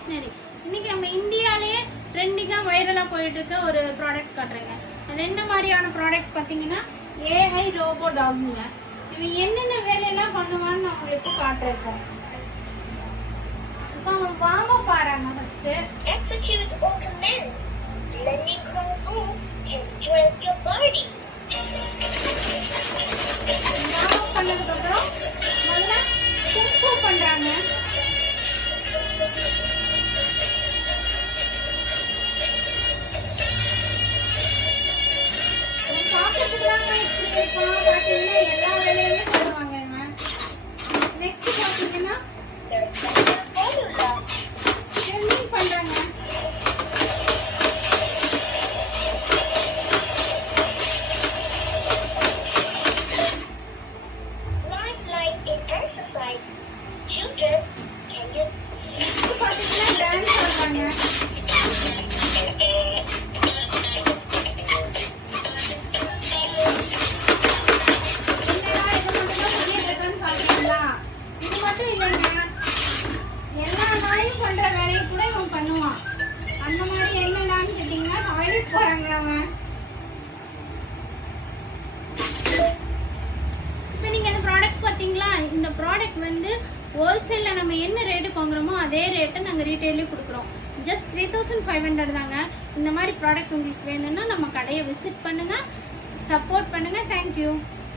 Stationery. இன்றைக்கி நம்ம இந்தியாவிலேயே ட்ரெண்டிங்காக வைரலாக போயிட்டுருக்க ஒரு ப்ராடக்ட் காட்டுறேங்க. அது என்ன மாதிரியான ப்ராடக்ட் பார்த்தீங்கன்னா ஏஐ ரோபோ டாகுங்க. இவன் என்னென்ன வேலையெல்லாம் பண்ணுவான்னு நான் உங்களுக்கு காட்டுறேன். இப்போ அவன் வார்ம் அப் ஆறாங்க. First Learning Kung Fu can strengthen your body. Warm பண்ணதுக்கப்புறம் முதல்ல குங்ஃபூ பண்ணுறாங்க. பார்க்கறதுக்கு தாங்க இப்படி இருப்பான். பார்த்தீங்கன்னா எல்லா வேலையுமே பண்ணுவாங்க இவன். நெக்ஸ்ட் பார்த்தீங்கன்னா ஸ்விம்மிங் பண்ணுறாங்க. நெக்ஸ்ட் பார்த்தீங்கன்னா டான்ஸ் ஆடுறாங்க. இது மட்டும் இல்லைங்க, எல்லா நாளையும் பண்ற வேலையை கூட இவன் பண்ணுவான். அந்த மாதிரி என்னடான்னு கேட்டீங்கன்னா டாய்லெட் போறாங்க அவன். இப்போ நீங்க இந்த ப்ராடக்ட் பார்த்தீங்களா? இந்த ப்ராடக்ட் வந்து ஹோல்சேலில் நம்ம என்ன ரேட்டுக்கு வாங்குறோமோ அதே ரேட்டை நாங்கள் ரீட்டெயிலே கொடுக்குறோம். ஜஸ்ட் 3500 தாங்க. இந்த மாதிரி ப்ராடக்ட் உங்களுக்கு வேணும்னா நம்ம கடையை விசிட் பண்ணுங்கள், சப்போர்ட் பண்ணுங்கள். தேங்க்யூ.